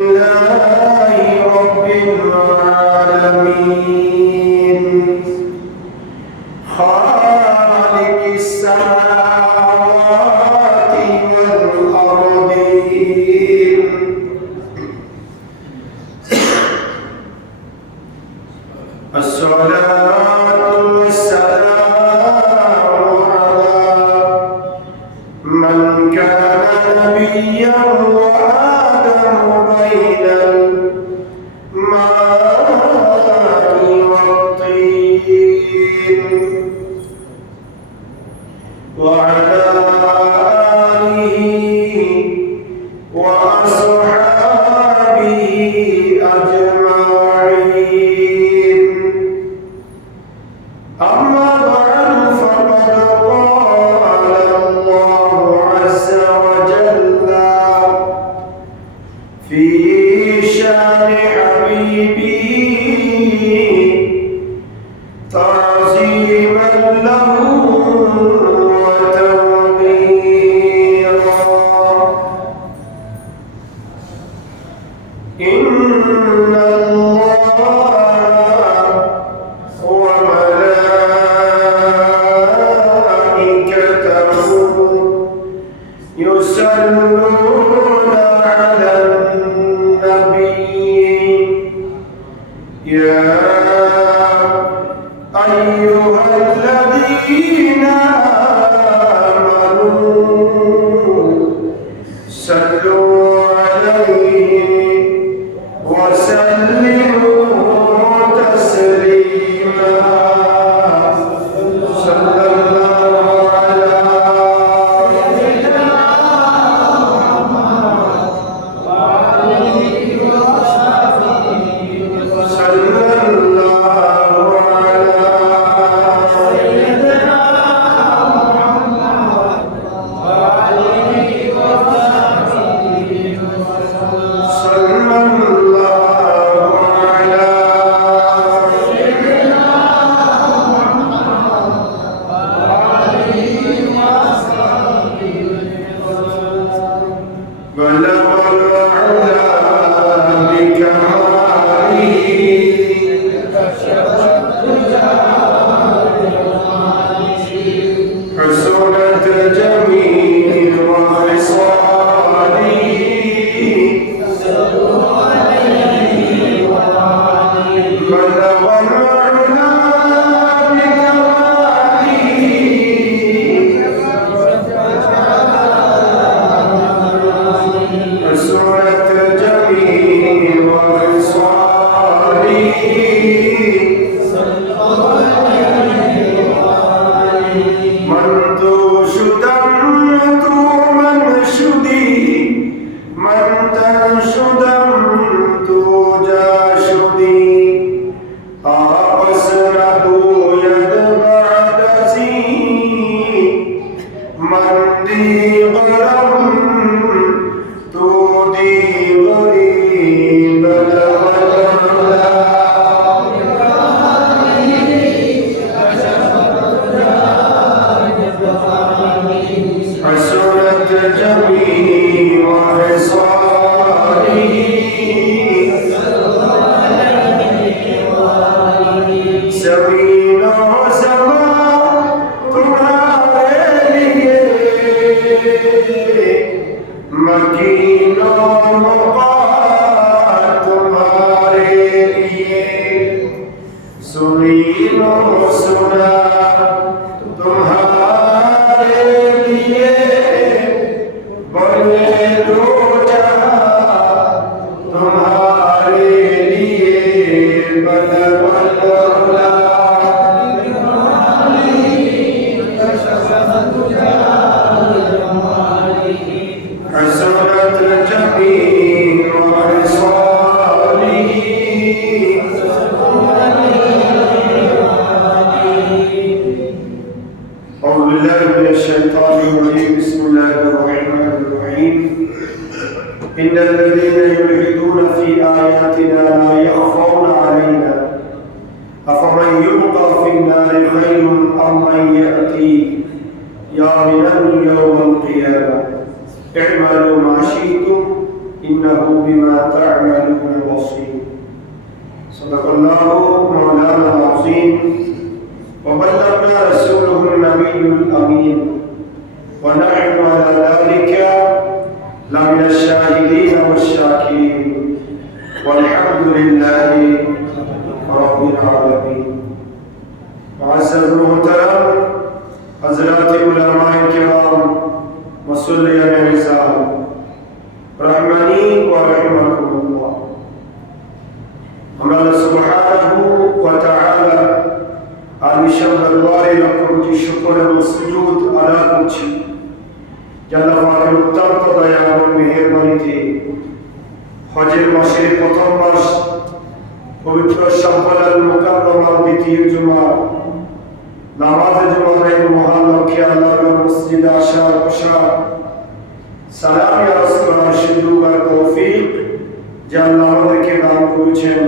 لله رب العالمين خالق السماوات والأرضين الصلاة والسلام على من كان نبيا وآدم بين الماء والطين وعلى آله وأصحابه أجمعين أما بعد فقد قال الله عز وجل في شان حبيبه تعظيما له وتوقيرا إن الله وملائكته يصلون على النبي يا أيها الذين آمنوا صلوا عليه وسلموا تسليما صلى الله على سيدنا محمد وآله وصحبه صلى الله على سيدنا محمد وآله وصحبه صلى الله على سيدنا محمد وآله وصحبه بلغ العلا بكماله كشف الدجى حسنت جميع خصاله صدق الله مولانا العظيم وبلغنا رسوله النبي الأمين ونحن على ذلك لمن الشاهدين والشاكرين والحمد لله رب العالمين. معزز المحترم حضرات علماء کرام مصلیان اعزام رحمانی و رحمکم اللہ سبحانہ و تعالی আমি দরবারে লক্ষ কোটি শুকর এবং সুজুদ আদা করছি যে আল্লাহ পাকের অত্যন্ত দয়া এবং মেহেরবানিতে হজের মাসের প্রথম মাস পবিত্র শাওয়াল আল মুকাররমার দ্বিতীয় জুমা নামাজে জুমার মহান লক্ষ্যে আল্লাহর মসজিদে আসার বসা সালাম ইয়া রাসূলুল্লাহ সুযোগ আর তৌফিক যে আল্লাহ আমাদেরকে দান করেছেন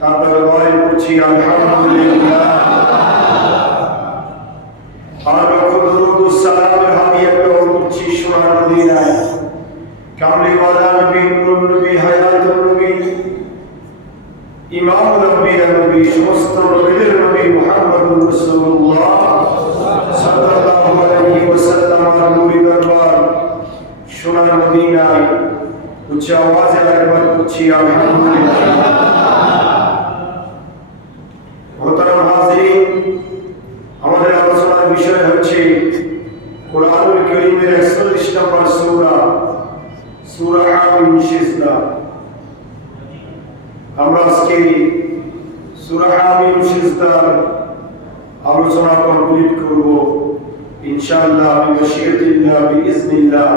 তার দরবারে করছি আলহামদুলিল্লাহ। আর লক্ষ দরুদ ও সালামের হাদিয়া পেশ করছি সোনার মদিনায় কামলিওয়ালা নবী নূর নবী হায়াতুন নবী ইমামুল আম্বিয়া নবী সমস্ত নবীদের নবী মুহাম্মদুর রাসূলুল্লাহ সাল্লাল্লাহু আলাইহি ওয়াসাল্লাম এর নূরি দরবার সোনার মদিনায় উচ্চ আওয়াজে একবার করছি আলহামদুলিল্লাহ। মোহতারাম হাজিরিন, আমাদের আলোচনার বিষয় হচ্ছে কোরআনুল কারীমের ৪১ নম্বর সূরা সূরা হামিম সিজদা। আমরা আজকে সূরা হামিম সিজদার আলোচনা কমপ্লিট করব ইনশাআল্লাহ বিমাশিয়াতিল্লাহ বিইজনিল্লাহ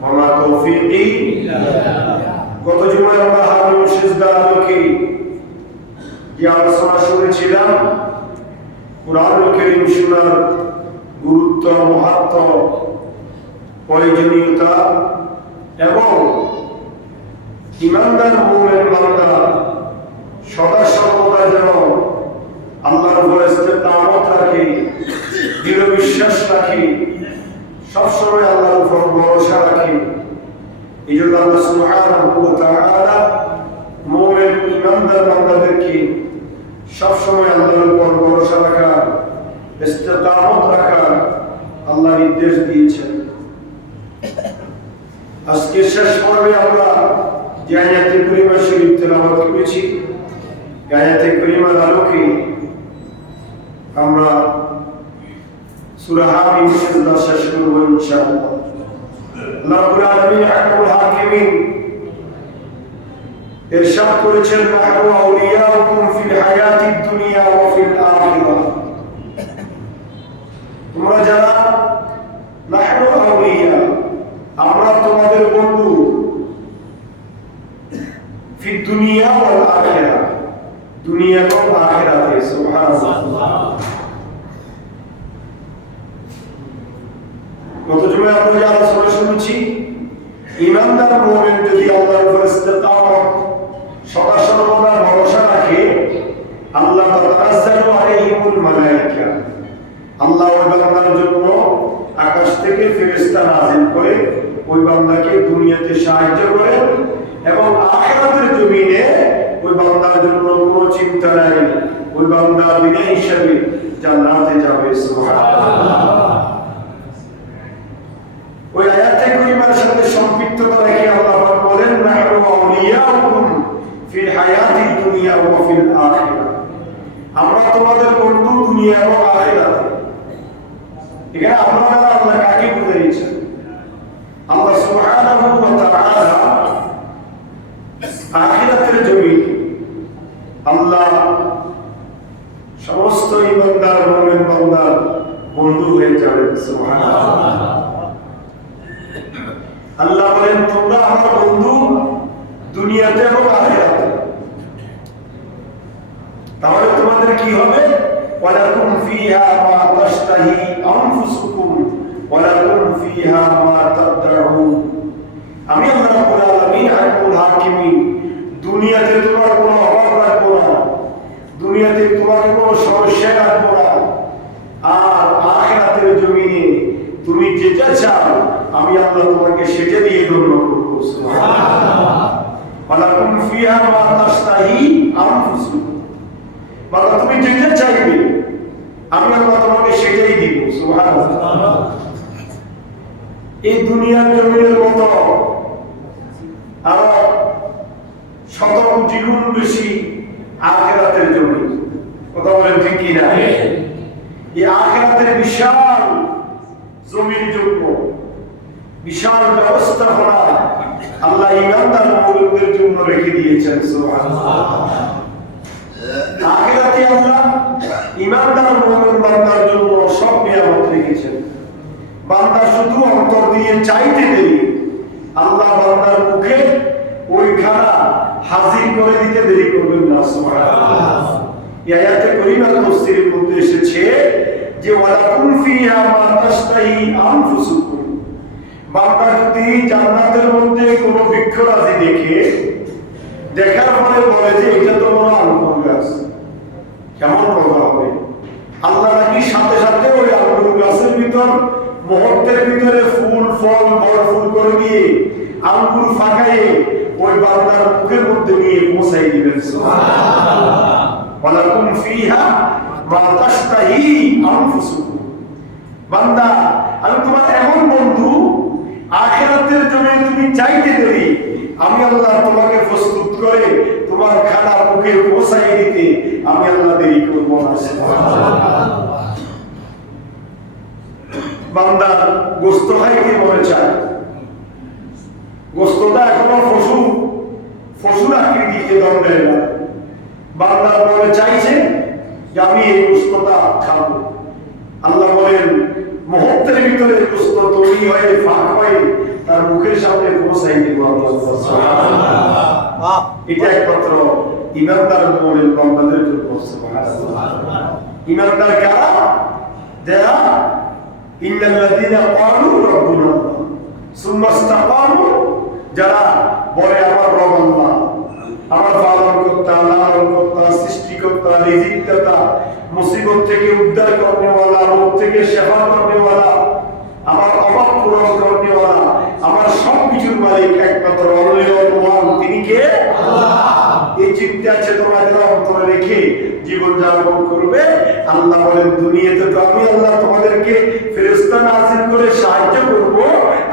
ওয়া মা তাওফীকি ইল্লা বিল্লাহ। গত জুমায় আমরা হামিম সিজদার আলোকে যে আলোচনা শুনেছিলাম কোরআনুল কারীম শোনার গুরুত্ব, মাহাত্ম্য, প্রয়োজনীয়তা এবং ইমানদার মুমিন বান্দা সদা সর্বদা যেন আল্লাহর উপর ইস্তেকামত রাখে, দৃঢ় বিশ্বাস রাখে, সবসময় আল্লাহর উপর ভরসা রাখে। এই জন্য আল্লাহ সুবহানাহু ওয়া তাআলা মুমিন ইমানদার বান্দাদেরকে সবসময় আল্লাহর উপর ভরসা রাখা, ইস্তেকামত রাখা আল্লাহ নির্দেশ দিয়েছেন। আজকে শেষ পর্বে আমরা যে আয়াতে কারিমা শরীফ তেলাওয়াত করেছি, আয়াতে কারিমার আলোকে আমরা সূরা হামিম সিজদা শেষ করব ইনশাআল্লাহ। আল্লাহ রাব্বুল আলামিন হাকামুল হাকিমিন ইরশাদ করেছেন, নাহনু আউলিয়াউকুম ফিল হায়াতিদ দুনিয়া ওয়া ফিল আখিরাহ। তোমরা যারা নাহনু আউলিয়া, আমরা তোমাদের বন্ধু, ফিদ দুনিয়া ওয়াল আখিরাহ, দুনিয়া এবং আখিরাতে। সুবহানাল্লাহ। গত জুমায় আমরা যে আলোচনা শুনেছি, ইমানদার মুমিন যদি আল্লাহর উপর ইস্তেকামত সদা সর্বদা ভরসা রাখে, আল্লাহ তাতানাজ্জালু আলাইহিমুল মালায়েকা, আল্লাহ ওই বান্দার জন্য আকাশ থেকে ফেরেশতা নাযিল করে ওই বান্দাকে দুনিয়াতে সাহায্য করে এবং আখিরাতের জমিনে ওই বান্দার জন্য কোনো চিন্তা নাই, ওই বান্দা বিনা হিসাবে জান্নাতে যাবে। সুবহানাল্লাহ। ওই আয়াতে কারিমার সাথে সম্পৃক্ততা রেখে আল্লাহ পাক বলেন, নাহনু আউলিয়াউকুম ফিল হায়াতিদ দুনিয়া ওয়া ফিল আখিরাহ, আমরা তোমাদের বন্ধু দুনিয়া এবং আখিরাতে। এখানে আপনারা আল্লাহ কাকে বুঝাইছেন? আল্লাহ সুবহানাহু ওয়া তাআলা আখিরাতের জমিন আল্লাহ সমস্ত ইমানদার মুমিন বান্দার বন্ধু হয়ে যাবেন। সুবহানাল্লাহ। আল্লাহ বলেন, তোমরা আমার বন্ধু দুনিয়াতে এবং আখিরাতে। তাহলে তোমাদের কি হবে? ওয়ালাকুম ফিহা মা তাশতাহি আনফুসুকুম ওয়ালাকুম ফিহা মা তাদউন। আমি আল্লাহ রাব্বুল আলামিন হাকিমুল হাকিমিন দুনিয়াতে তোমার কোনো অভাব রাখবো না, দুনিয়াতে তোমাকে কোনো সমস্যা রাখবো না, আর আখিরাতের জমিনে তুমি যেটা চাও আমি আল্লাহ তোমাকে সেটা দিয়ে ধন্য করব। সুবহানাল্লাহ। লাকুম ফিহা মা তাশতাহি আনফুসুকুম, বান্দা তুমি যেটা চাইবে আমি আল্লাহ তোমাকে সেটাই দিব। সুবহানাল্লাহ। এই দুনিয়ার জমিনের মতো আরো শত কোটি গুণ বেশি আখিরাতের জমি। কথা বলেন ঠিক কি না? এই আখিরাতের বিশাল জমির জন্য বিশাল ব্যবস্থাপনা আল্লাহ ঈমানদার মুমিনদের জন্য রেখে দিয়েছেন। সুবহানাল্লাহ। আখিরাতে আল্লাহ ঈমানদার মুমিন বান্দার জন্য সব নিয়ামত রেখেছেন। বান্দা শুধু অন্তর দিয়ে চাইতে দেরি, আল্লাহ বান্দার মুখে ওই খানা হাজির করে দিতে দেরি করবেন না। সুবহানাল্লাহ। এই আয়াতে কারীমার তাফসীরের মধ্যে এসেছে যে ওয়ালাকুম ফিহা মা তাশতাহি আনফুসুকুম, বান্দা যদি জান্নাতের মধ্যে কোনো বৃক্ষরাজি দেখে, দেখার পরে বলে যে এটা তো বড় আঙ্গুর গাছ, কেমন মজা হবে। আল্লাহ নাকি সাথে সাথে ওই আঙ্গুর গাছের ভিতর মুহূর্তের ভিতরে ফুল ফল ভরপুর করে দিয়ে আঙ্গুর ফাঁকাইয়ে ওই বান্দার মুখের মধ্যে নিয়ে পৌঁছাই দিবেন। সুবহানাল্লাহ। ওয়ালাকুম ফিহা মা তাশতাহি আনফুসুকুম, বান্দা আমি তোমার এমন বন্ধু, আখিরাতের জন্য তুমি চাইতে দেরি, আমি আল্লাহ তোমাকে প্রস্তুত করে তোমার খানা মুখে পৌঁছাই দিতে আমি আল্লাহ দেরি করব না। বান্দা গোশত খাইতে মনে চায়, গোশতটা এখনো পশুর আকৃতিতে দণ্ডের না, বান্দার মনে চাইছে যে আমি এই গোশতটা খাবো। আল্লাহ বলেন মুহূর্তের ভিতরে গোশত তৈরি হয়ে ফাঁক হয়ে তার মুখের সামনে পৌঁছাই দেব। সুবহানাল্লাহ। এটা একমাত্র ঈমানদার মুমিন বান্দাদের জন্য। সুবহানাল্লাহ। ঈমানদার কারা? যারা ইন্নাল্লাযীনা ক্বালু রাব্বুনা আল্লাহ সুম্মা ইসতাকামু, যারা বলে আমার রব আল্লাহ, আমার পালনকর্তা, লালনকর্তা, সৃষ্টিকর্তা, রিজিকদাতা, মুসিবত থেকে উদ্ধার করনেওয়ালা, রোগ থেকে সেবা করনেওয়ালা, আমার অভাব পূরণ করনেওয়ালা, আমার সবকিছুর মালিক একমাত্র আল্লাহ। তিনি কে? আল্লাহ। এই চিন্তা চেতনা যারা অন্তরে রেখে জীবন যাপন করবে, আল্লাহ বলেন দুনিয়াতে তো আমি আল্লাহ তোমাদেরকে ফেরেশতা নাযিল করে সাহায্য করব,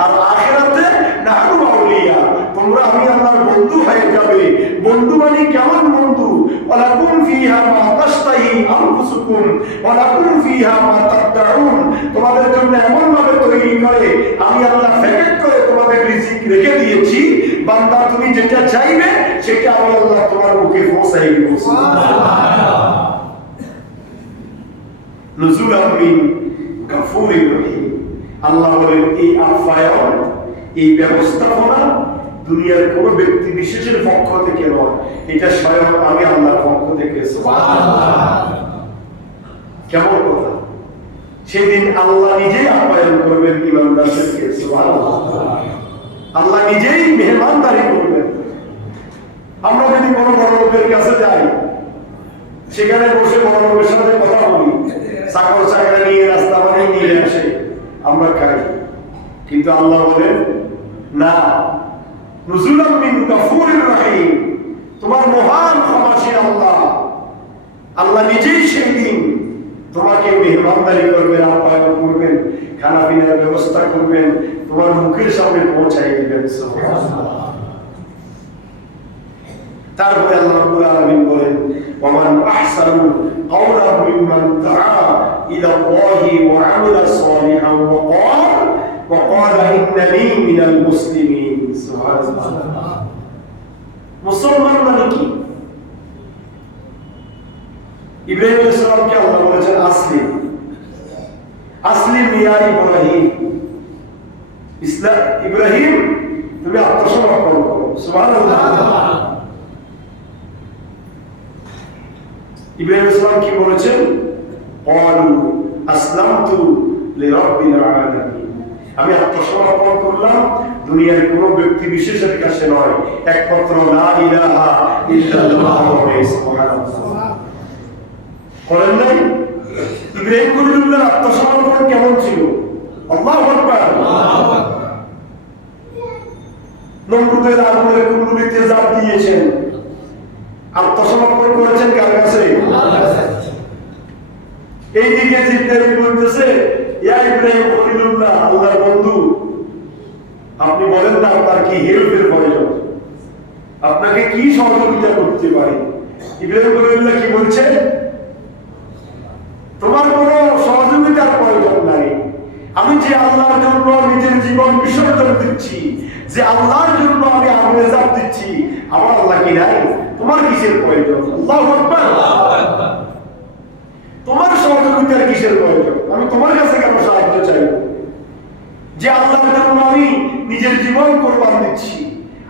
আর আখিরাতে নাহনু আউলিয়া, তোমরা আমি আল্লাহর বন্ধু হয়ে যাবে। বন্ধু মানে কেমন বন্ধু? ওয়ালাকুম ফিহা মা তাশতাহি আনফুসুকুম ওয়ালাকুম ফিহা মা তাদউন, তোমাদের জন্য এমন ভাবে তৈরি করে আমি আল্লাহ ফেকেট করে তোমাদের রিজিক রেখে দিয়েছি, বান্দা তুমি যেটা চাইবে সেটা আমি আল্লাহ তোমার মুখে পৌঁছাই দেব। সুবহানাল্লাহ। নুজুলাম মিন গাফুরির রহিম, আল্লাহ বলেন এই আফায়ন, এই ব্যবস্থাপনা দুনিয়ার কোন ব্যক্তি বিশেষের পক্ষ থেকে নয়, এটা স্বয়ং আমি আল্লাহর পক্ষ থেকে। সুবহানাল্লাহ। কেমন কথা? সেদিন আল্লাহ নিজেই আপ্যায়ন করবেন ঈমানদারদেরকে। সুবহানাল্লাহ। আল্লাহ নিজেই মেহমানদারি করবেন। আমরা যদি কোনো বড় লোকের কাছে যাই, সেখানে বসে বড় লোকের সাথে কথা বলি, চাকর চাকরা নিয়ে রাস্তা বানিয়ে নিয়ে আসে, আমরা খাই, কিন্তু আল্লাহ বলেন না, নুজুলাম মিন গাফুরির রহিম, তোমার মহান ক্ষমাশীল আল্লাহ, আল্লাহ নিজেই সেই দিন তোমাকে মেহমানদারি করবেন, আপ্যায়ন করবেন, খানা পিনার ব্যবস্থা করবেন, তোমার মুখের সামনে পৌঁছাই দিবেন। সুবহানাল্লাহ। তারপরে আল্লাহ রাব্বুল আলামিন বলেন ওয়ামান আহসানু কাওলান মিম্মান দাআ ইলা আল্লাহি ওয়া আমিলা সালিহান ওয়া ক্বালা ইন্নানি মিনাল মুসলিমিন। সুবহানাল্লাহ। মুসলমান মানে কি? ইব্রাহিম আলাইহিস সালামকে আল্লাহ বলেছেন আসলিম, আসলিম ইয়া ইব্রাহিম, ইসলাম ইব্রাহিম তুমি আত্মসমর্পণ করো। সুবহানাল্লাহ। ইব্রাহিম আলাইহিস সালাম কি বলেছেন? ক্বালু আসলামতু লিরাব্বিল আলামিন, আমি আত্মসমর্পণ করলাম দুনিয়ার কোনো ব্যক্তি বিশেষের কাছে নয়, একমাত্র লা ইলাহা ইল্লাল্লাহ। সুবহানাল্লাহ। করেন নাই? ইব্রাহিম খলিলুল্লাহর আত্মসমর্পণ কেমন ছিল? আল্লাহু আকবার। নমরুদের আগুনের কুণ্ডুলিতে জাপ দিয়েছেন, আত্মসমর্পণ করেছেন কার কাছে? এইদিকে জিবরাইল বলতেছে, ইয়া ইব্রাহিম খলিলুল্লাহ, আল্লাহর বন্ধু, আপনি বলেন না আপনার কি হেল্পের প্রয়োজন, আপনাকে কি সহযোগিতা করতে পারি? ইব্রাহিম খলিলুল্লাহ কি বলছে? তোমার কোনো সহযোগিতার প্রয়োজন নাই, আমি যে আল্লাহর জন্য নিজের জীবন বিসর্জন দিচ্ছি, যে আল্লাহর জন্য আমি আগুনে জাপ দিচ্ছি, আমার আল্লাহ কি নাই? তোমার কিসের প্রয়োজন? আল্লাহু আকবার। তোমার সহযোগিতার কিসের প্রয়োজন? আমি তোমার কাছে কেন সাহায্য চাইব? যে আল্লাহর জন্য আমি নিজের জীবন কোরবান দিচ্ছি,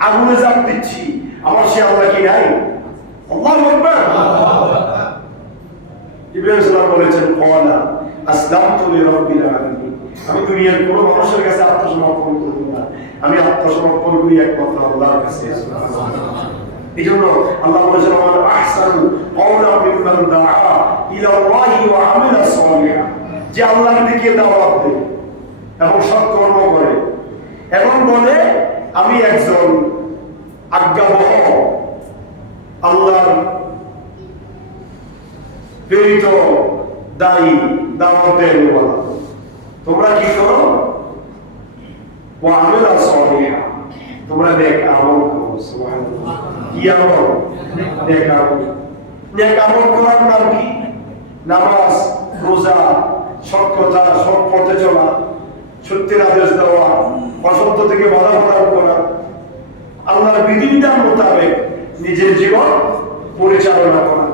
আগুনে জাপ দিচ্ছি, আমার সে আল্লাহ কি নাই? আল্লাহু আকবার। ইব্রাহিম সাল্লাল্লাহু আলাইহি বলেছেন, ক্বালা আসলামতু লিরাব্বিল আলামিন, আমি দুনিয়ার কোনো মানুষের কাছে আত্মসমর্পণ করব না, আমি আত্মসমর্পণ করি একমাত্র আল্লাহর কাছে। এই জন্য আল্লাহ বলেছেন, ওয়া আহসানু ক্বাওলান মিম্মান দাআ ইলাল্লাহি ওয়া আমিলা সালিহান, যে আল্লাহর দিকে দাওয়াত দেয় এবং সৎকর্ম করে এবং বলে আমি একজন আজ্ঞাবহ আল্লাহর প্রেরিত দায়ী, দাওয়াত দেওয়ালা। তোমরা কি করো? ওয়া আমিলা সালিহান, তোমরা নেক আমল করো। সুবহানাল্লাহ। কি আমল? নেক আমল। নেক আমল করার নাম কি? নামাজ, রোজা, সৎ কথা, সৎ পথে চলা, সত্যের আদেশ দেওয়া, অসত্য থেকে বাধা প্রদান করা, আল্লাহর বিধিবিধান মোতাবেক নিজের জীবন পরিচালনা করা।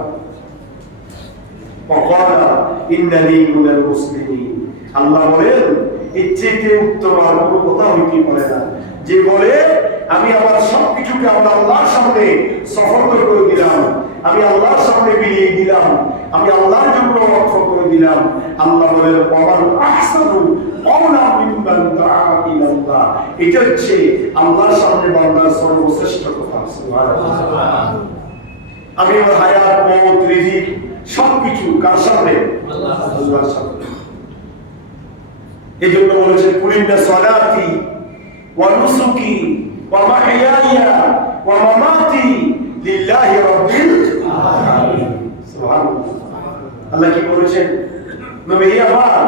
আল্লাহ বলেন, এর চেয়ে উত্তম আর কোনো কথা হইতে পারে না, যে বলে আমি আমার সবকিছুকে আমরা আল্লাহর সামনে সফল করে দিলাম, আমি আল্লাহর সামনে বিলিয়ে দিলাম, আমি আল্লাহর জন্য ওয়াকফ করে দিলাম। আল্লাহ বলেন, ওয়ামান আহসানু ক্বাওলান মিম্মান দাআ ইলাল্লাহ, এটা হচ্ছে আল্লাহর সামনে বান্দার সর্বশ্রেষ্ঠ কথা। সুবহানাল্লাহ। আমি আমার হায়াত, মওত, রিজিক সবকিছু কার সামনে? আল্লাহর সামনে। এই জন্য বলেছেন, কুলিন্না সালাতি ওয়া নুসুকি ওয়া মাহইয়ায়া ওয়া মামাতি লিল্লাহি রাব্বিল আলামিন। সুবহানাল্লাহ। আল্লাহ কি বলেছেন? নবী আমার,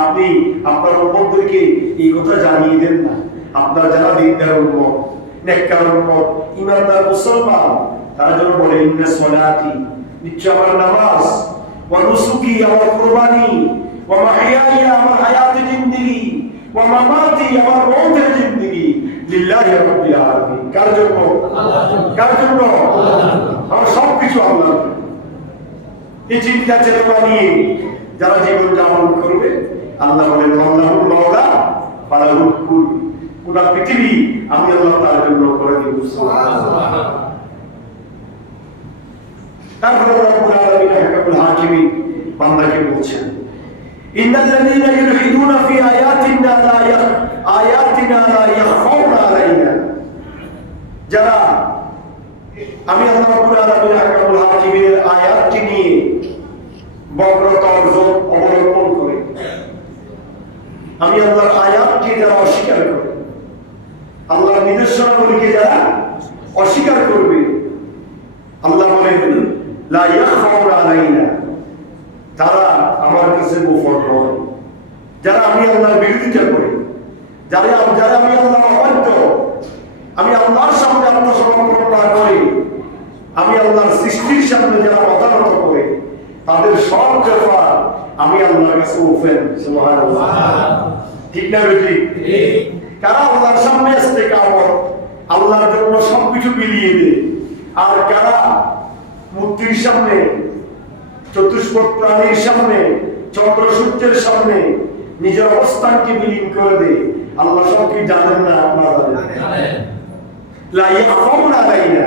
আপনি আপনার উম্মতদেরকে এই কথা জানিয়ে দেন না, আপনার যারা দিনদার উম্মত, নেককার উম্মত, ঈমানদার মুসলমান, তারা যেন বলে, ইন্না সালাতি, নিশ্চয় আমার নামাজ, ওয়া নুসুকি, আমার কুরবানি, ওয়া মাহইয়ায়া, আমার হায়াতে জিন্দেগি, ওয়া মামাতি, আমার মওতের জিন্দেগি, লিল্লাহি রাব্বিল আলামিন। কার জন্য? আল্লাহর জন্য। কার জন্য? আল্লাহর জন্য। আমার সবকিছু আল্লাহর জন্য। এই চিন্তা চেতনা নিয়ে যারা জীবন যাপন করবে, আল্লাহ বলেন, আল্লাহুল মাওলা ফালাহুল কুল, পুরো পৃথিবী আমি আল্লাহ তার জন্য করে দেব। সুবহানাল্লাহ। তারপরে রব্বুল আলামিন হাকামুল হাকিমিন বান্দাকে বলছেন, ইন্নাল্লাযীনা ইউলহিদুনা ফি আয়াতিনা লা ইয়াখফাউনা আলাইনা, যারা আমি আল্লাহ রাব্বুল আলামিন হাকামুল হাকিমিনের আয়াতটি নিয়ে বক্রতা অবলম্বন করে, আমি আল্লাহর আয়াতকে যারা অস্বীকার করে, আল্লাহর নির্দেশনাগুলিকে যারা অস্বীকার করবে, আল্লাহ বলেন, লা ইয়াখফাউনা আলাইনা, তারা আমার কাছে গোপন নয়। যারা আমি আল্লাহর বিরোধিতা করে, যারা আমি আল্লাহর অবাধ্য, আমি আল্লাহর সামনে আত্মসমর্পণ না করে, আমি আল্লাহর সৃষ্টির সামনে যারা মাথা নত করে, তাদের সব ব্যাপার আমি আল্লাহর কাছে ওপেন। সুবহানাল্লাহ। ঠিক না বেটি? কারা আল্লাহর সামনে আসতে কামত আল্লাহর জন্য সবকিছু বিলিয়ে দেয়, আর কারা মূর্তির সামনে, চতুষ্পদ প্রাণীর সামনে, চন্দ্র সূর্যের সামনে নিজের অবস্থানকে বিলীন করে দেয়। আল্লাহ সব কি জানেন না? আপনারা জানেন। লা ইয়াখফাউনা আলাইনা,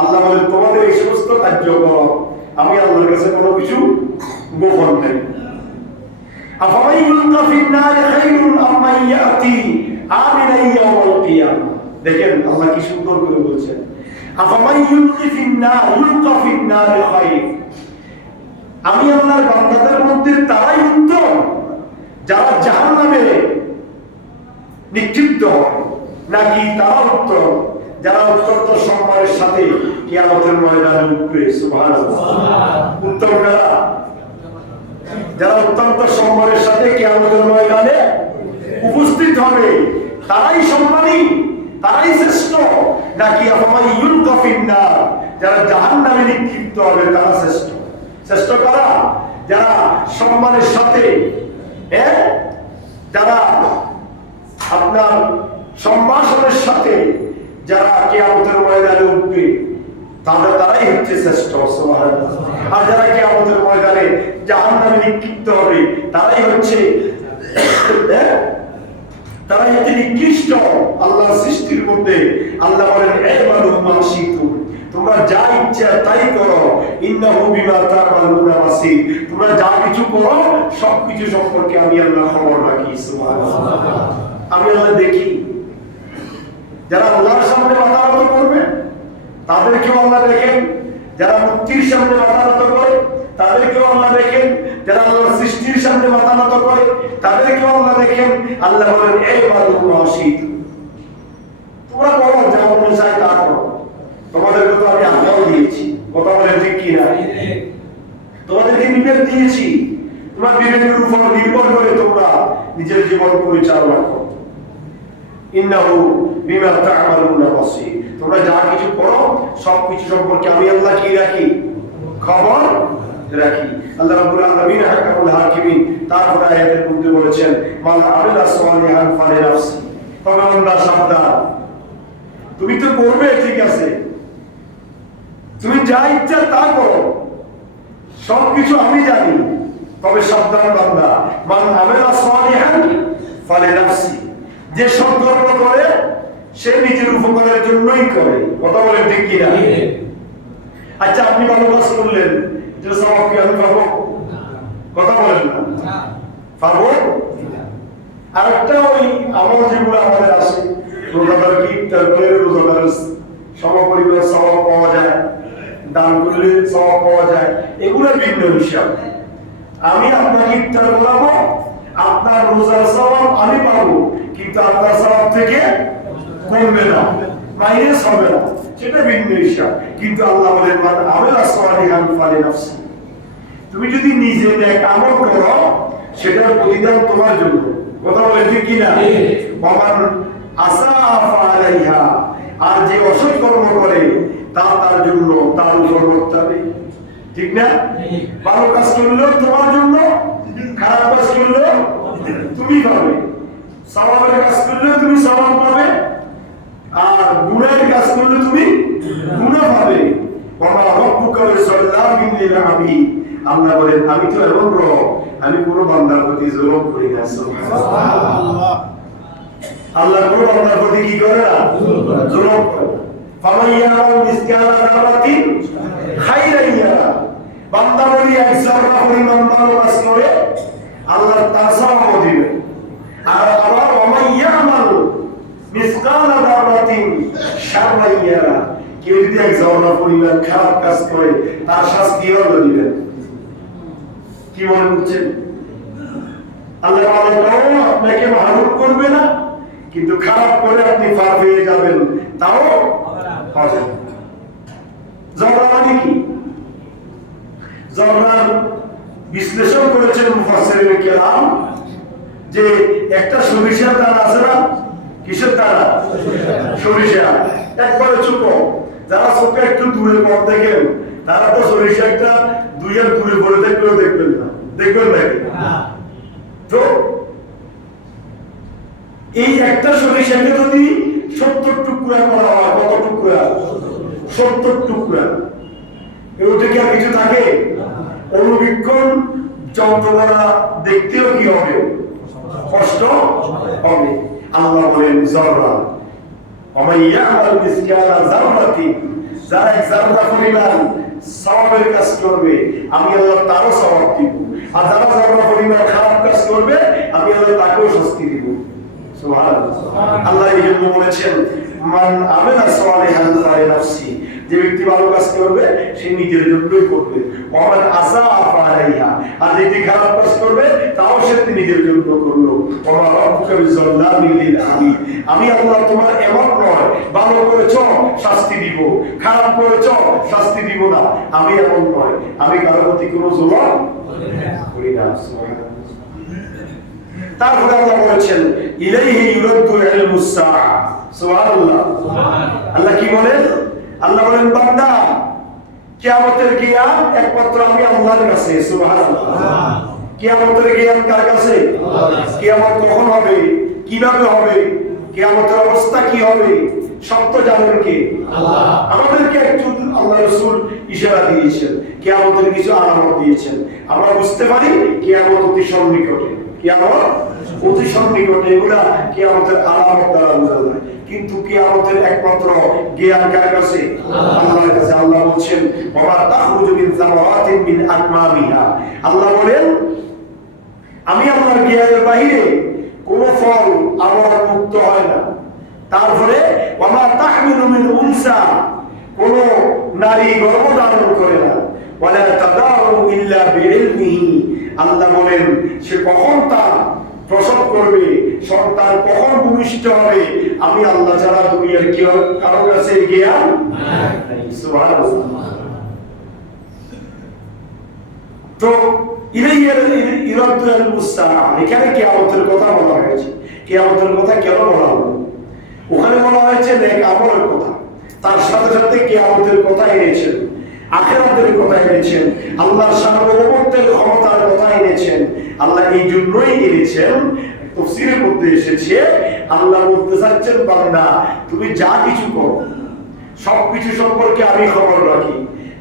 আল্লাহ বলেন, তোমাদের এই সমস্ত কার্য করো, আমি আল্লাহর কাছে কোনো কিছু গোপন নেই। আফামান ইউলকা ফিন নারি খায়রুন আম্মান ইয়াতি আমিনান ইয়াওমাল কিয়ামাহ। দেখেন আল্লাহ কি সুন্দর করে বলছেন, আফামান ইউলকা ফিন নারি খায়র, আমি আল্লাহর বান্দাদের মধ্যে তারাই উত্তম যারা জাহান্নামে নিক্ষিপ্ত হয়, নাকি তারা উত্তম যারা অত্যন্ত সম্মানের সাথে কিয়ামতের ময়দানে উঠবে। সুবহানাল্লাহ। উত্তম কারা? যারা অত্যন্ত সম্মানের সাথে কিয়ামতের ময়দানে উপস্থিত হবে, তারাই সম্মানী, তারাই শ্রেষ্ঠ, নাকি আফামাইয়ুলকা ফিন্নার, যারা জাহান্নামে নিক্ষিপ্ত হবে তারা শ্রেষ্ঠ? শ্রেষ্ঠ কারা? যারা সম্মানের সাথে, যারা আপনার সম্ভাষণের সাথে যারা কিয়ামতের ময়দানে উঠবে, তারাই হচ্ছে শ্রেষ্ঠ। সুবহানাল্লাহ। আর যারা কিয়ামতের ময়দানে জাহান্নামে নিক্ষিপ্ত হবে, তারাই হচ্ছে নিকৃষ্ট আল্লাহর সৃষ্টির মধ্যে। আল্লাহ বলেন, ইবাদু মা শিতুম, তোমরা যা ইচ্ছা তাই করো, ইন্নাহু বিমা তা'মালুনা বাসীর, তোমরা যা কিছু করো সবকিছু সম্পর্কে আমি আল্লাহ খবর রাখি। সুবহানাল্লাহ। আমি আল্লাহ দেখি। যারা আল্লাহর সামনে মাথা নত করবে তাদেরকেও আল্লাহ দেখেন, যারা মূর্তির সামনে মাথা নত করে তাদেরকেও আল্লাহ দেখেন, যারা আল্লাহর সৃষ্টির সামনে মাথা নত করে তাদেরকেও আল্লাহ দেখেন। আল্লাহ বলেন, ইবাদু মা শিতুম, তোমরা করো যা মনে চায় তা করো, তোমাদেরকে তো আমি আজ্ঞাও দিয়েছি। কথা বলেন ঠিক কি না? তোমাদেরকে বিবেক দিয়েছি, তোমরা বিবেকের উপর নির্ভর করে তোমরা নিজের জীবন পরিচালনা করো। ইন্নাহু বিমা তা'মালুনা বাসীর, তোমরা যা কিছু করো সবকিছু সম্পর্কে আমি আল্লাহ কি রাখি? খবর রাখি। আল্লাহ রাব্বুল আলামিন হাকামুল হাকিমিন তারপর আয়াতের মধ্যে বলেছেন, মান আমিলা সালিহান ফালিনাফসি, তবে আমরা সাবধান, তুমি তো করবে ঠিক আছে, তুমি যা ইচ্ছা তা করো, সবকিছু আমি জানি, তবে সাবধান বান্দা, মান আমিলা সালিহান ফালিনাফসি, যে সৎকর্ম করে সে নিজের উপকারের জন্যই করে। কথা বলেন ঠিক কি না? আচ্ছা, আপনি ভালো কাজ করলেন, যে সওয়াব কি আমি পাবো? কথা বলেন না, পাবো? আরেকটা ওই আমল যেগুলো আমাদের আছে, রোজাদার কি ইফতার করে রোজাদারের সমপরিমাণ সওয়াব পাওয়া যায়, দান করলে সওয়াব পাওয়া যায়, এগুলো ভিন্ন হিসাব। আমি আপনাকে ইফতার করাবো, আপনার রোজার সওয়াব আমি পাবো, কিন্তু আপনার সওয়াব থেকে কমবে না, মাইনাস হবে না, সেটা ভিন্ন হিসাব। কিন্তু আল্লাহ বলেন, মান আমিলা সালিহান ফালিনাফসি, তুমি যদি নিজে নেক আমল করো সেটার প্রতিদান তোমার জন্য। কথা বলে ঠিক কি না? ওমান আসাফা আলাইহা, আর যে অসৎ কর্ম করে তার জন্য তার উপর বর্তাবে। ঠিক না? ভালো কাজ করলেও তোমার জন্য, খারাপ কাজ করলেও তুমি পাবে, সওয়াবের কাজ করলেও তুমি সওয়াব পাবে, আর গুনাহের কাজ করলে তুমি গুনাহ পাবে। ওমা রাব্বুকা বিযাল্লামিন লিল আবিদ, আল্লাহ বলেন, আমি তো এমন রব, আমি কোনো বান্দার প্রতি জুলুম করি না। সুবহানাল্লাহ। আল্লাহ কোনো বান্দার প্রতি কি করে না? জুলুম করে না। ফামান ইয়ামাল মিসকালা যারাতিন খাইরান ইয়ারা, বান্দা বলি এক যারা পরিমাণ ভালো কাজ করে আল্লাহ তার সওয়াব দিবেন। আর আবার ওমা ইয়ামাল মিসকালা যারাতিন শাররান ইয়ারা, কেউ যদি এক যারা পরিমাণ খারাপ কাজ করে তার শাস্তিও আল্লাহ দিবেন। কি মনে করছেন? আল্লাহ আপনাকে মাহরুম করবে না, কিন্তু খারাপ করে আপনি পার পেয়ে যাবেন, তাও হবে। জররা মানে কি? জররার বিশ্লেষণ করেছেন মুফাসসিরিনে কেরাম, যে একটা সরিষার দানা আছে না, কিসের দানা? সরিষা, একবারে ছোট, যারা চোখে একটু দূরে পথ দেখেন তারা তো সরিষা একটা 2 হাত দূরে পড়ে দেখলেও দেখবেন না, দেখবেন নাকি? তো এই একটা সরিষাকে যদি 70 টুকরা করা হয়, কত টুকরা? 70 টুকরা। ওটা কি আর কিছু থাকে? অনুবীক্ষণ যন্ত্র দ্বারা দেখতেও কি হবে? কষ্ট হবে। আল্লাহ বলেন, যাররা ওয়া ইয়ামাল মিসকালা যাররাতিন, যারা এক যারা পরিমাণ সওয়াবের কাজ করবে আমি আল্লাহ তারও সওয়াব দিব, আর যারা যারা পরিমাণ খারাপ কাজ করবে আমি আল্লাহ তাকেও শাস্তি দিব। সুবহানাল্লাহ। আল্লাহ এই জন্য বলেছেন, মান আমিলা সালিহান ফালিনাফসি, যে ব্যক্তি ভালো কাজ করবে সে নিজের জন্যই করবে, ওমান আসা আফালাইহা, আর যেটি খারাপ কাজ করবে তাও সে নিজের জন্য করলো। ওমা রাব্বুকা বিযাল্লামিল লিল আবিদ, আমি আল্লাহ তোমার এমন নয় ভালো করেছো শাস্তি দিব, খারাপ করেছো শাস্তি দিব না, আমি এমন নয়, আমি কারোর প্রতি কোনো জুলুম করি না। তারপরে আল্লাহ বলেছেন ইলাইহি ইউরাদ্দু ইলমুস সাআ, সুবহানাল্লাহ। আল্লাহ কি বলেন? আল্লাহ বলেন বান্দা কিয়ামতের জ্ঞান একমাত্র আমি আল্লাহর কাছে, সুবহানাল্লাহ। কিয়ামতের জ্ঞান কার কাছে? কিয়ামত কখন হবে, কিভাবে হবে, কিয়ামতের অবস্থা কি হবে, সব তো জানেন কে? আল্লাহ। আমাদেরকে একটু আল্লাহ রাসূল ইশারা দিয়েছেন, কিয়ামতের কিছু আলামত দিয়েছেন, আমরা বুঝতে পারি কিয়ামত অতি সন্নিকটে, কিয়ামত অতি সন্নিকটে, এগুলা কিয়ামতের আলামত দ্বারা বোঝা যায়। কিন্তু কিয়ামতের একমাত্র জ্ঞান কার কাছে? আল্লাহর কাছে। আল্লাহ বলছেন ওয়া তাখরুজু মিন সামারাতিন মিন আকমামিহা, আল্লাহ বলেন আমি আল্লাহর জ্ঞানের বাইরে কোন ফল আমার মুক্ত হয় না। তারপরে ওয়া মা তাহমিলু মিন উনসা, কোন নারী গর্ভধারণ করে না, ওয়ালা তাদারু ইল্লা বিইলমিহি, আল্লাহ বলেন সে কখন তার প্রসব করবে, সন্তান কখন ভূমিষ্ঠ হবে, আমি আল্লাহ ছাড়া দুনিয়ার কেউ কারো কাছে জ্ঞান নাই। সুবহানাল্লাহ। তো এখানে কিয়ামতের কথা বলা হয়েছে। কিয়ামতের কথা কেন বলা হলো? ওখানে বলা হয়েছে নেক আমলের কথা, তার সাথে সাথে কিয়ামতের কথা এনেছেন, আখিরাতের কথা এনেছেন, আল্লাহর সার্বভৌমত্বের ক্ষমতার কথা এনেছেন। আল্লাহ এই জন্যই এনেছেন, তাফসীরের মধ্যে এসেছে আল্লাহ বলতে চাচ্ছেন বান্দা তুমি যা কিছু করো সবকিছু সম্পর্কে আমি খবর রাখি,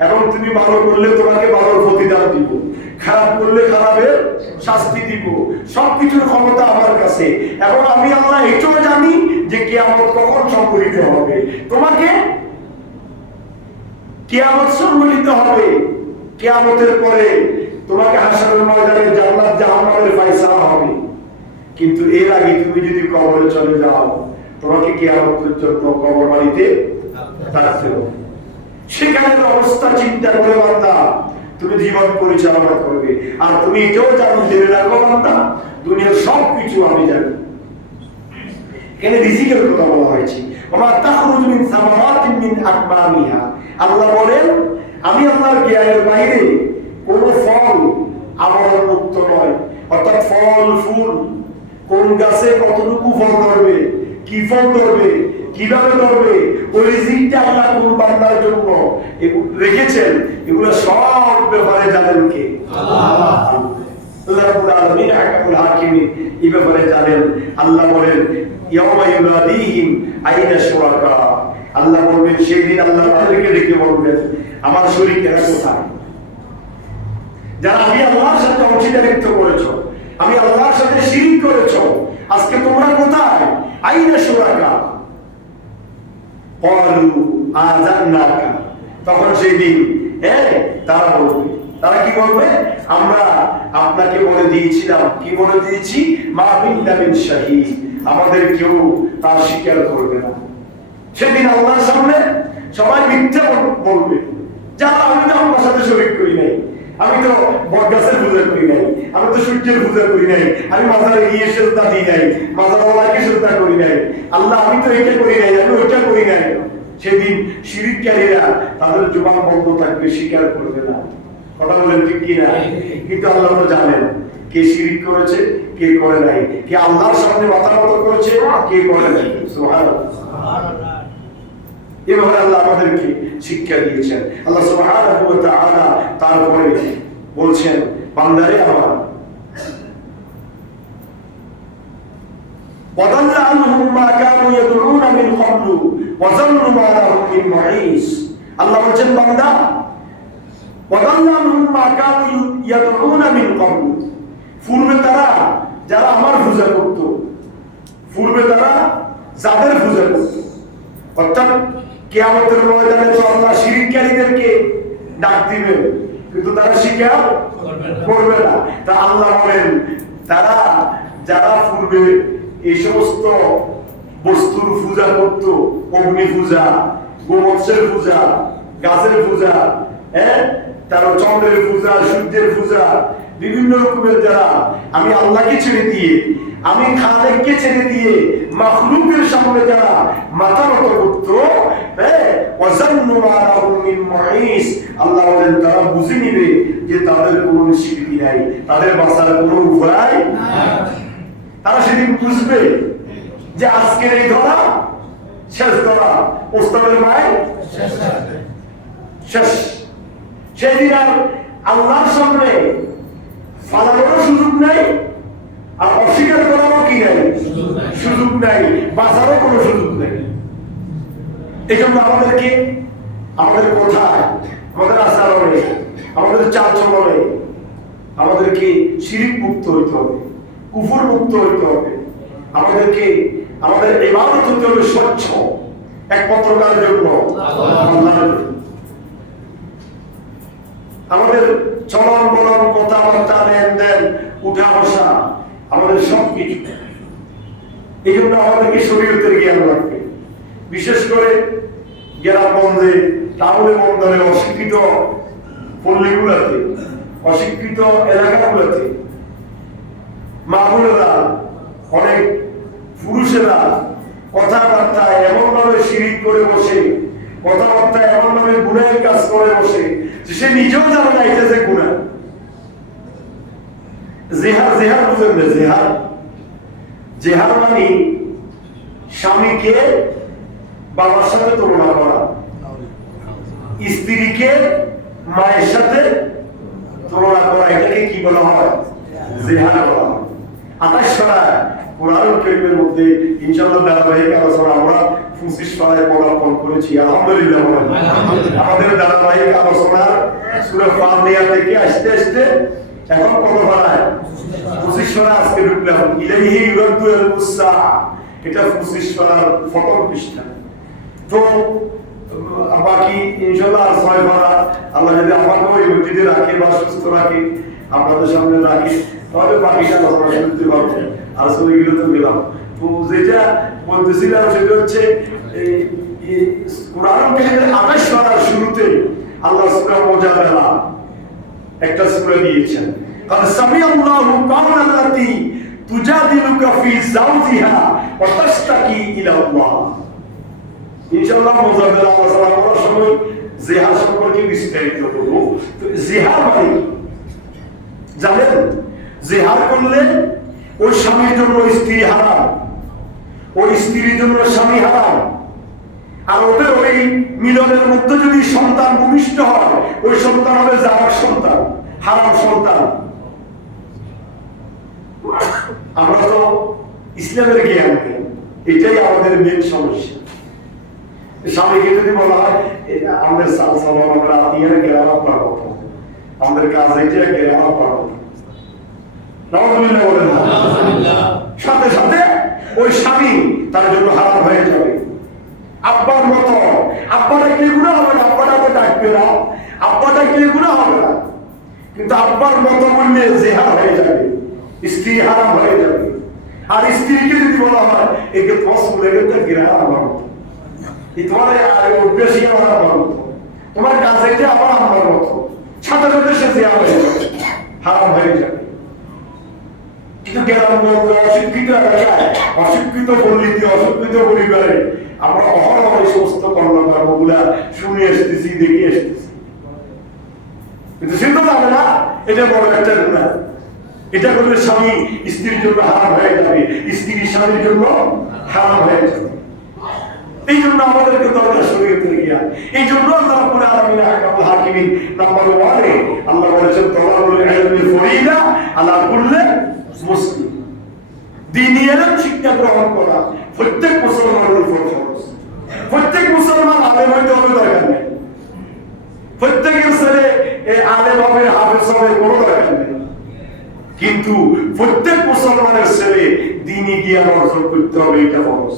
এবং তুমি ভালো করলে তোমাকে ভালোর প্রতিদান দিব, খারাপ করলে খারাপের শাস্তি দিব, সবকিছুর ক্ষমতা আমার কাছে। এবং আমি আল্লাহ এটাও জানি যে কিয়ামত কখন সংঘটিত হবে, তোমাকে কিয়ামত সংঘটিত হবে, কিয়ামতের পরে তোমাকে হাসরের ময়দানে জান্নাত জাহান্নামের ফয়সালা হবে। কিন্তু এর আগে তুমি যদি কবরে চলে যাও তোমাকে কিয়ামত পর্যন্ত কবর বাড়িতে থাকতে হবে। সেখানের অবস্থা চিন্তা করে বান্দা তুমি জীবন পরিচালনা করবে। আর তুমি এটাও জানো, জেনে রাখো বান্দা দুনিয়ার সবকিছু আমি জানি। এখানে রিজিকের কথা বলা হয়েছে, ওমা তাখরুজু মিন সামারাতিন মিন আকমামিহা, আল্লাহ বলেন আমি আল্লাহর জ্ঞানের বাইরে কোন ফল আমার মুক্ত নয়। অর্থাৎ ফল ফুল, কোন গাছে কতটুকু ফল ধরবে, কি ফল ধরবে, কিভাবে ধরবে, ওই রিজিকটা আল্লাহ কোন বান্দার জন্য রেখেছেন, এগুলো সব ব্যাপারে জানেন কে? আল্লাহ। আল্লাহ রাব্বুল আলামিন হাকামুল হাকিমিন, এই ব্যাপারে জানেন। আল্লাহ বলেন ইয়াওমা ইউনাদিহিম আইনা শুরাকা, আল্লাহ বলবেন সেই দিন আল্লাহ তাদেরকে ডেকে বলবেন আমার শরীকেরা কোথায়, যারা আমি আল্লাহর সাথে অংশীদারিত্ব করেছো, আমি আল্লাহর সাথে শিরক করেছো, আজকে তোমরা কোথায়? আইনা শুরাকা ক্বালু আযান্নাকা, তখন সেই দিন তারা বলবে, তারা কি বলবে? আমরা আপনাকে বলে দিয়েছিলাম, কি বলে দিয়েছি? মা মিন্না মিন শাহীদ, আমাদের কেউ তার স্বীকার করবে না। সেদিন আল্লাহর সামনে সবাই মিথ্যা বলবে, যা আমি তো আমার সাথে শরীক করি নাই, আমি তো বটগাছের পূজা করি নাই, আমি তো সূর্যের পূজা করি নাই, আমি মাজারে গিয়ে সেজদা দিই নাই, মাজারওয়ালাকে সেজদা করি নাই, আল্লাহ আমি তো এটা করি নাই, আমি ওইটা করি নাই। সেদিন শিরককারীরা তাদের জবান বন্ধ থাকবে, স্বীকার করবে না। কথা বলেন ঠিক কি না? কিন্তু আল্লাহ তো জানেন কে শিরক করেছে, কে করে নাই, কে আল্লাহর সামনে মাথা নত করেছে, কে করে নাই। সুবহানাল্লাহ। এভাবে আল্লাহ আমাদেরকে শিক্ষা দিয়েছেন। আল্লাহ সুবহানাহু ওয়া তাআলা তারপরে বলছেন বান্দারে আমার وَضَلَّ عَنْهُمْ مَا كَانُوا يَدْعُونَ مِنْ قَبْلُ وَظَنُّوا مَا لَهُم مِّن مَّحِيصٍ, আল্লাহ বলছেন বান্দা وَضَلَّ عَنْهُمْ مَا كَانُوا يَدْعُونَ مِنْ قَبْلُ, পূর্বে তারা যারা আমার পূজা করত, পূর্বে তারা যাদের পূজা করত, অর্থাৎ কিয়ামতের ময়দানে তো আল্লাহ শিরককারীদেরকে ডাক দিবেন, কিন্তু তারা স্বীকার করবে না। তা আল্লাহ বলেন তারা যারা পূর্বে এই সমস্ত বস্তুর পূজা করত, অগ্নি পূজা, গোমৎসের পূজা, গাছের পূজা, তারপর চন্দ্রের পূজা, সূর্যের পূজা, বিভিন্ন রকমের যারা আমি আল্লাহকে ছেড়ে দিয়ে, আমি খালেককে ছেড়ে দিয়ে মাখলুকের সামনে যারা মাথা নত করত, আল্লাহ বলেন তারা বুঝে নিবে যে তাদের কোনো স্বীকৃতি নাই, তাদের বাঁচার কোনো উপায় নাই। তারা সেদিন বুঝবে যে আজকের এই ধরা শেষ ধরা, প্রস্তাবের মায় শেষ। সেদিন আর আল্লাহর সামনে ফালানোর সুযোগ নাই, আর অস্বীকার করারও কি নাই সুযোগ নাই, বাঁচারও কোনো সুযোগ নাই। এই জন্য আমাদেরকে আমাদের কোথায়, আমাদের আচরণে, আমাদের চালচলনে আমাদেরকে শিরিক মুক্ত হইতে হবে, কুফর মুক্ত হইতে হবে। আমাদেরকে আমাদের ইবাদত হতে হবে স্বচ্ছ, একমাত্র কার জন্য, আল্লাহর জন্য। আমাদের চলন বলন, কথাবার্তা, লেনদেন, উঠা বসা, আমাদের সবকিছু, এই জন্য আমাদেরকে শরীয়তের জ্ঞান লাগবে। বিশেষ করে গ্রামগঞ্জে, টাউনে বন্দরে, অশিক্ষিত পল্লীগুলোতে, অশিক্ষিত এলাকাগুলোতে মা বোনেরা, অনেক পুরুষেরা কথাবার্তা এমন ভাবে শিরিক করে বসে, কথাবার্তা এমন ভাবে গুনাহের কাজ করে বসে যে সে নিজেও জানে না এটা যে গুনাহ। জেহার, জেহার বুঝেন না? জেহার, জেহার মানে স্বামীকে বাবার সাথে তুলনা করা, স্ত্রীকে মায়ের সাথে তুলনা করা, এটাকে কি বলা হয়? জেহার বলা হয়। 28 পারায় কোরআন কারীমের মধ্যে ইনশাআল্লাহ ধারাবাহিক আলোচনা আমরা 25 পারায় পদার্পণ করেছি, আলহামদুলিল্লাহ। আমাদের ধারাবাহিক আলোচনার সূরা ফাতিহা থেকে আস্তে আস্তে এখন কত পারায়? 25 পারায় আজকে ঢুকলাম। ইলাইহি ইউরাদ্দু আল-মুসা, এটা 25 পারার প্রথম পৃষ্ঠা। তো বাকি ইনশাআল্লাহ আর 6 পারা আল্লাহ যদি আমাকেও এই মসজিদে রাখে বা সুস্থ রাখে, আপনাদের সামনে রাখি, তাহলে বাকিটা আলোচনা শুনতে পারবো। আর সবগুলো তো গেলাম। তো যেটা বলতেছিলাম সেটা হচ্ছে কোরআন কারীমের 28 পারার শুরুতে আল্লাহ সূরা মুজাদালা একটা সূরা দিয়েছেন। قد سمع الله قول التي تجادلك في زوجها وتشتكي الى الله। ইনশাআল্লাহ মুজাদালা আলোচনা করার সময় জিহাদ সম্পর্কে বিস্তারিত করব। তো জিহাদ মানে জানেন, জিহাদ করলে ওই স্বামীর জন্য স্ত্রী হারাম, ওই স্ত্রীর জন্য স্বামী হারাম, আর ওদের ওই মিলনের মধ্যে যদি সন্তান ভূমিষ্ঠ হয়, ওই সন্তান হবে জাহার সন্তান, হারাম সন্তান। আমরা তো ইসলামের জ্ঞান নেই, এটাই আমাদের মেন সমস্যা। স্বামীকে যদি বলা হয় আমাদের সালসালাম, আমরা আত্মীয়রা গেলাম আপনার কথা, আমাদের কাজ এটা গেলাম আপনার কথা, নাউযুবিল্লাহ বলেন না, সাথে সাথে ওই স্বামী তার জন্য হারাম হয়ে যাবে। আব্বার মতো, আব্বা ডাকলে গুনাহ হবে না, আব্বা ডাকলে ডাকবে না, আব্বা ডাকলে গুনাহ হবে না, কিন্তু আব্বার মতো বললে জিহাদ হয়ে যাবে, স্ত্রী হারাম হয়ে যাবে। আর স্ত্রীকে যদি বলা হয় একে পছন্দ, একে গিরা আমার মতো, তোমার অভ্যাসী আমার মতো, তোমার কাছে আবার আমার মতো, সাথে সাথে সে জিহাদ হয়ে যাবে, হারাম হয়ে যাবে। কিন্তু গ্রামগঞ্জে, অশিক্ষিত এলাকায়, অশিক্ষিত পল্লীতে, অশিক্ষিত পরিবারে আমরা অহরহ এই সমস্ত কর্মকর্মগুলা শুনে এসতেছি, দেখে এসতেছি, কিন্তু সে তো জানে না এটা বড় একটা গুনাহ। এটা করলে স্বামী স্ত্রীর জন্য হারাম হয়ে যাবে, স্ত্রী স্বামীর জন্য হারাম হয়ে যাবে। এই জন্য আমাদেরকে দরকার শরীয়তের জ্ঞান। এই জন্য আল্লাহ রাব্বুল আলামিন আহকামুল হাকিমিন নাম্বার 1 আল্লাহ বলেছেন তাওয়াবুল ইলমি ফরিদা আলা কুল্লি মুসলিম। দ্বীনি ইলম শিক্ষা গ্রহণ করা প্রত্যেক মুসলমানের উপর ফরজ। প্রত্যেক মুসলমান আলেম হইতে হবে দরকার নেই, প্রত্যেকের ছেলে আলেম হবে, হাফেজ হবে, কোনো দরকার নেই, কিন্তু প্রত্যেক মুসলমানের ছেলে দ্বীনি জ্ঞান অর্জন করতে হবে, এটা ফরজ।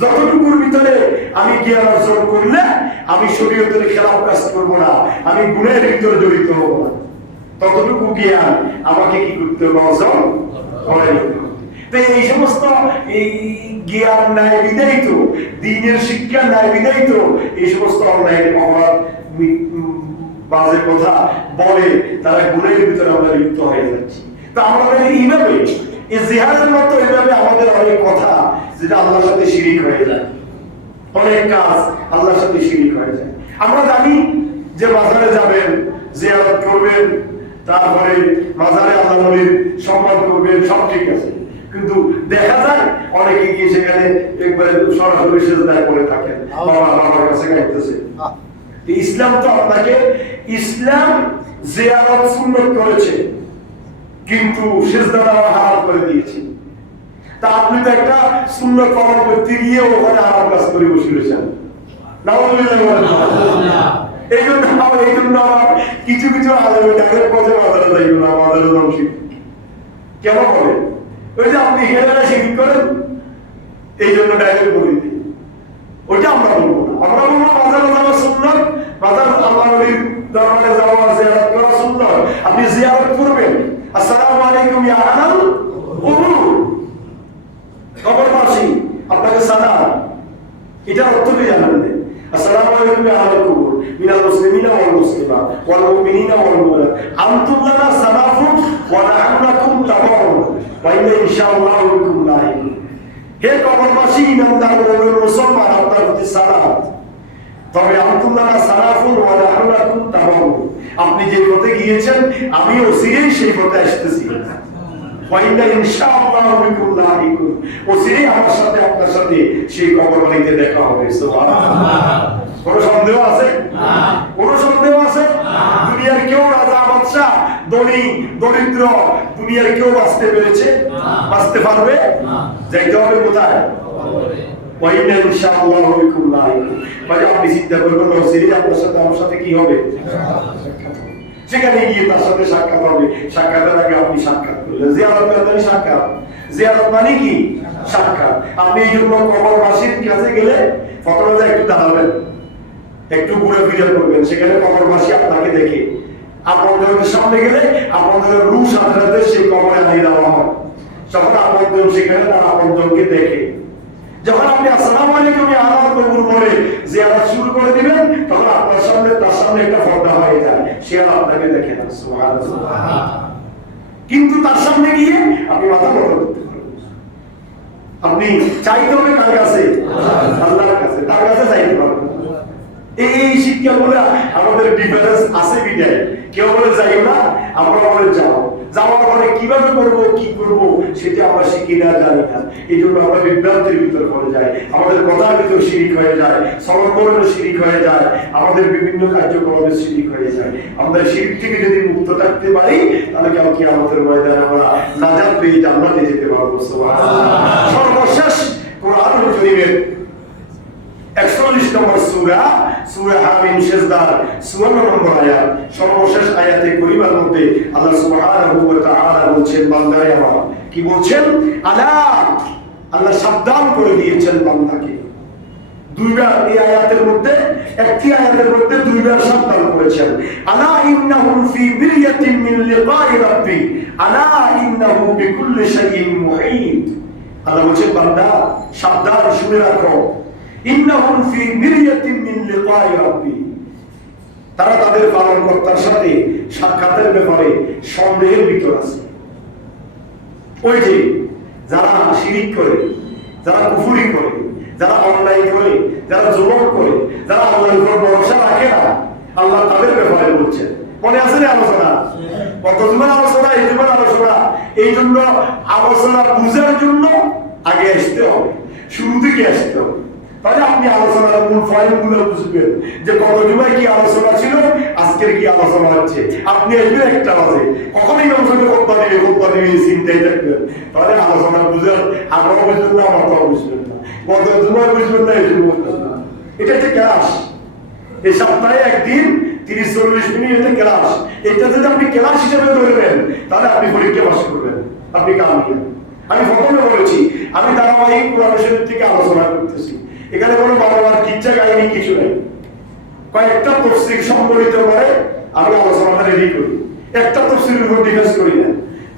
যতটুকুর ভিতরে আমি জ্ঞান অর্জন করলে আমি শরীয়তের খেলাফ কাজ করবো না, আমি গুনাহের ভিতরে জড়িত হবো না, ততটুকু জ্ঞান আমাকে কি করতে হবে, অর্জন করে নিতে হবে। তো এই সমস্ত এই জ্ঞান নাই বিদায় তো, দ্বীনের শিক্ষা নাই বিদায় তো এই সমস্ত অনলাইন অপরাধ বাজে কথা বলে তারা গুণের ভিতরে আমরা লিপ্ত হয়ে যাচ্ছি। তা আমাদের এইভাবে এই জিহাদের মতো এইভাবে আমাদের অনেক কথা যেটা আল্লাহর সাথে শিরিক হয়ে যায়, অনেক কাজ আল্লাহর সাথে শিরিক হয়ে যায়। আমরা জানি যে মাজারে যাবেন, জিয়ারত করবেন, তারপরে মাজারে আল্লাহ নবীর সম্মান করবেন, সব ঠিক আছে, কিন্তু দেখা যায় অনেকে গিয়ে সেখানে একবারে সরাসরি সেজদায় করে থাকেন, বাবা বাবার কাছে গাইতেছে। ইসলাম তো আপনাকে, ইসলাম জিয়ারত সুন্নাত করেছে কিন্তু সিজদা দেওয়া হারাম করে দিয়েছে। তা আপনি তো একটা সুন্নাত পালন করতে গিয়ে ওখানে হারাম কাজ করে বসে রয়েছেন। এই জন্য আমার কিছু কিছু আলেমে ডাকের পথে মাজারে যাইব না, মাজারে যাও কেন বলে? ওই যে আপনি হেরেরা শিরিক করেন এই জন্য ডাইরেক্ট বলে দিই, ওইটা আমরা বলবো না। আমরা বলবো মাজারে যাওয়া সুন্নাত, মাজার আল্লাহ নবীর দরবারে যাওয়া জিয়ারত করা সুন্নাত। আপনি জিয়ারত করবেন, আসসালামু আলাইকুম ইয়া আহলাল কুবুর, কবরবাসী আপনাকে সালাম, এটা অর্থ কি জানেন? আসসালামু আলাইকুম ইয়া আহলাল কুবুর মিনাল মুসলিমিনা ওয়াল মুসলিমাত ওয়াল মুমিনিনা ওয়াল মুমিনাত আনতুম লানা সালাফুন ওয়া নাহনু লাকুম তাবাউন ওয়া ইন্না ইনশাআল্লাহু বিকুম লাহিকুন। হে কবরবাসী, ইমানদার মুমিন মুসলমান, আপনার প্রতি সালাম, তবে আনতুম লানা সালাফুন ওয়া নাহনু লাকুম তাবাউন, আপনি যে পথে গিয়েছেন আমি অচিরেই সেই পথে আসতেছি। ওয়া ইন্না ইনশাআল্লাহু বিকুম লাহিকুন, অচিরেই আমার সাথে আপনার সাথে সেই কবরবাড়িতে দেখা হবে। সুবহানাল্লাহ। কোন সন্দেহ আছে? কোন সন্দেহ আছে? দুনিয়ার কেউ রাজা বাদশা ধনী দরিদ্র দুনিয়ার কেউ বাঁচতে পেরেছে? বাঁচতে পারবে? যাইতে হবে কোথায়? ওয়া ইন্না ইনশাআল্লাহু বিকুম লাহিকুন। মানে আপনি চিন্তা করবেন অচিরেই আপনার সাথে আমার সাথে কি হবে? সেখানে গিয়ে তার সাথে সাক্ষাৎ হবে। সাক্ষাতের আগে আপনি সাক্ষাৎ করলেন, জিয়ারত মানে সাক্ষাৎ, জিয়ারত মানে কি? সাক্ষাৎ। আপনি এই জন্য কবরবাসীর কাছে গেলে প্রথমে একটু দাঁড়াবেন, একটু ঘুরে ফিরে করবেন, সেখানে কবরবাসী আপনাকে দেখে আপনাদের সামনে গেলে আপনাদের রূহ সাথে সেই কবরে আনিয়ে দেওয়া হয়। যখন আপনাদের সেখানে তার আপনজনকে দেখে, যখন আপনি আসসালামু আলাইকুম ইয়া আহলাল কুবুর বলে জিয়ারত শুরু করে দিবেন, তখন আপনার সামনে তার সামনে একটা পর্দা হয়ে যায়, সে আর আপনাকে দেখে না। সুবহানাল্লাহ। কিন্তু তার সামনে গিয়ে আপনি মাথা নত করতে পারবেন। আপনি চাইতে হবে কার কাছে? আল্লাহর কাছে, তার কাছে চাইতে পারবেন। এই শিক্ষাগুলো আমাদের ডিফারেন্স আছে বিদায় কেউ বলে যাইও না, আমরা বলে যাও, যাওয়ার পরে কিভাবে করবো কি করবো সেটা আমরা শিখি না, জানি না। এই জন্য আমরা বিভ্রান্তির ভিতরে পড়ে যাই, আমাদের কথার ভিতর শিরিক হয়ে যায়, সরলকরণে শিরিক হয়ে যায়, আমাদের বিভিন্ন কার্যক্রমে শিরিক হয়ে যায়। আমরা শিরিক থেকে যদি মুক্ত থাকতে পারি তাহলে কালকে আমাদের ময়দানে আমরা নাজাত পেয়ে জান্নাতে যেতে পারবো। সুবহানাল্লাহ। সর্বশেষ কোরআনুল কারীমের 41 নম্বর সূরা, সূরা হামিম সেজদার 54 নম্বর আয়াত, সর্বশেষ আয়াতে কারিমার মধ্যে আল্লাহ সুবহানাহু ওয়া তাআলা বলছেন, বান্দারে আমার কি বলছেন? আলা, আল্লাহ সাবধান করে দিয়েছেন বান্দাকে। দুইবার এই আয়াতের মধ্যে, একটি আয়াতের মধ্যে দুইবার সাবধান করেছেন। আলা ইন্নাহুম ফি মিরয়াতিন মিন লিকাই রাব্বি আলা ইন্নাহু বিকুল্লি শাইইন মুহীত। আল্লাহ বলছেন বান্দা সাবধান, শুনে রাখো, ইন্নাহুম ফি মিরয়াতিন মিন লিকাই রাব্বি, তারা তাদের পালনকর্তার সাথে সাক্ষাতের ব্যাপারে সন্দেহের ভিতর আছে। ওই যে যারা শিরিক করে, যারা কুফরি করে, যারা অন্যায় করে, যারা জুলুম করে, যারা আল্লাহর উপর ভরসা রাখে না, আল্লাহ তাদের ব্যাপারে বলছেন। মনে আছে না আলোচনা? কত জুমার আলোচনা, এই জুমার আলোচনা। এই জন্য আলোচনা বুঝার জন্য আগে আসতে হবে, শুরু থেকে আসতে হবে, তাহলে আপনি আলোচনার মূল পয়েন্টগুলো বুঝবেন যে গত জুমায় কি আলোচনা ছিল, আজকের কি আলোচনা হচ্ছে। আপনি আসবেন একটা বাজে, কখনই আলোচনা খোদবা দিবে এই চিন্তায় থাকবেন, তাহলে আলোচনা বুঝার আগ্রহ বুঝবেন না, মাথাও বুঝবেন না, গত জুমায় বুঝবেন না, এই জন্য বুঝবেন না। এটা হচ্ছে ক্লাস। এই সপ্তাহে একদিন 30-40 মিনিট এটা ক্লাস। এটা যদি আপনি ক্লাস হিসেবে ধরবেন তাহলে আপনি পরীক্ষা পাস করবেন, আপনি কামিয়াব। আমি প্রথমে বলেছি আমি ধারাবাহিক কোরআন শরীফ থেকে আলোচনা করতেছি, এখানে কোনো বাবার কিচ্ছা কাহিনী কিছু নেই। কয়েকটা তাফসীর সম্বলিত করে আমি আলোচনাটা রেডি করি, একটা তাফসীরের উপর ডিফেন্স করি না।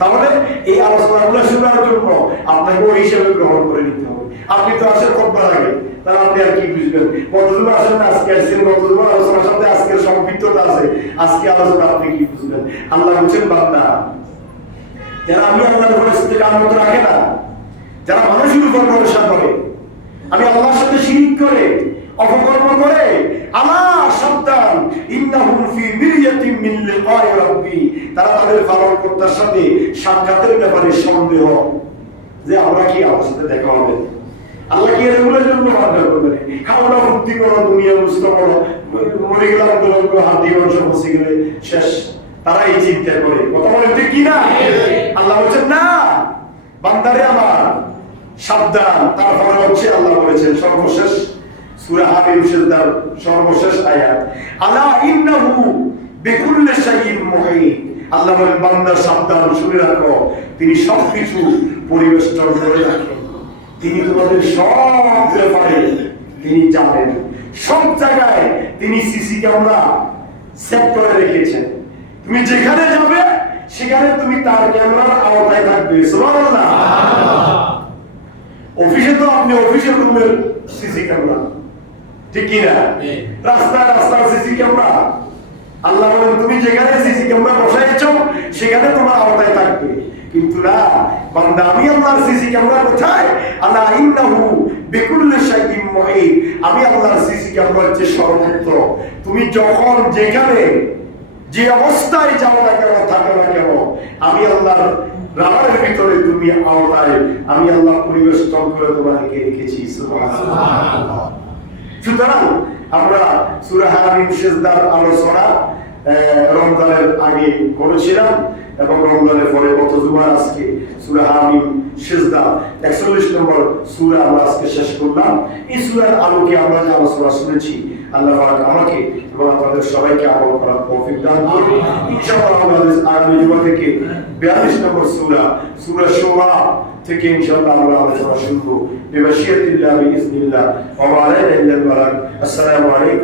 তাহলে এই আলোচনাগুলো শোনার জন্য আপনাকে ওই হিসেবে গ্রহণ করে নিতে হবে। আপনি তো আসেন কতবার আগে, তাহলে আপনি আর কি বুঝবেন? কতজন আসেন আজকে আসছেন, কতজন আলোচনার সাথে আজকের সম্পৃক্ততা আছে, আজকে আলোচনা আপনি কি বুঝবেন? আল্লাহ বলছেন বান্দা যারা আমি আল্লাহর উপর ইস্তেকামত রাখে না, যারা মানুষের উপর ভরসা করে, আমি আল্লাহর সাথে শিরক করে, অপকর্ম করে, আমার সাবধান ইন্নাহুম ফি মিরিয়াতিন মিন লিকাই রাব্বি, তারা তাদের পালনকর্তার সাথে সাক্ষাতের ব্যাপারে সন্দেহ যে আমরা কি আল্লাহর সাথে দেখা হবে। আল্লাহ কি এগুলোর জন্য বাধ্য করবেন? খাওয়া ভর্তি করো, দুনিয়া বুঝতে করো, মরে গেলাম তো হাতি মাংস বসে গেলে শেষ, তারা এই চিন্তা করে। কথা বলেন ঠিক কি না? আল্লাহ বলছেন না বান্দারে আমার সাবধান। তারপরে হচ্ছে আল্লাহ বলেছেন সর্বশেষ সূরা হামিম সিজদার সর্বশেষ আয়াত, আলা ইন্নাহু বিকুল্লি শাইইন মুহীত। আল্লাহ বলেন বান্দা সাবধান, শুনে রাখো তিনি সবকিছু পরিবেষ্টন করে রাখেন, তিনি তোমাদের সব ব্যাপারে তিনি জানেন, সব জায়গায় তিনি সিসি ক্যামেরা সেট করে রেখেছেন। তুমি যেখানে যাবে সেখানে তুমি তার ক্যামেরার আওতায় থাকবে। সুবহানাল্লাহ। অফিসে তো আপনি অফিসের রুমের সিসি ক্যামেরা, ঠিক কি না? রাস্তায় রাস্তায় সিসি ক্যামেরা। আল্লাহ বলেন তুমি যেখানে সিসি ক্যামেরা বসাইছো সেখানে তোমার আওতায় থাকবে। কিন্তু না বান্দা, আমি আল্লাহর সিসি ক্যামেরা কোথায়? আলা ইন্নাহু বিকুল্লি শাইইন মুহীত। আমি আল্লাহর সিসি ক্যামেরা হচ্ছে সর্বত্র। তুমি যখন যেখানে যে অবস্থায় যাও না কেন, থাকো না কেন, আমি আল্লাহর রাডারের ভিতরে তুমি আওতায়, আমি আল্লাহ পরিবেষ্টন করে তোমাকে রেখেছি। সুবহানাল্লাহ। সুতরাং আমরা সূরা হামিম সিজদার আলোচনা রমজানের আগে করেছিলাম এবং রমজানের পরে গত জুমার আজকে সূরা হামিম সিজদা 41 নম্বর সূরা আমরা আজকে শেষ করলাম। এই সূরার আলোকে আমরা যে আলোচনা শুনেছি, আল্লাহ পাক আমাকে এবং আপনাদের সবাইকে আমল করার তৌফিক দান করুন। ইনশাআল্লাহ আমাদের আগামী জুমা থেকে 42 নম্বর সূরা সূরা শুরা থেকে ইনশাআল্লাহ আমরা আলোচনা শুনবো। বিমাশিয়াতিল্লাহ বিইজনিল্লাহ ওয়া আলাইনা ইল্লাল বালাগ। আসসালামু আলাইকুম।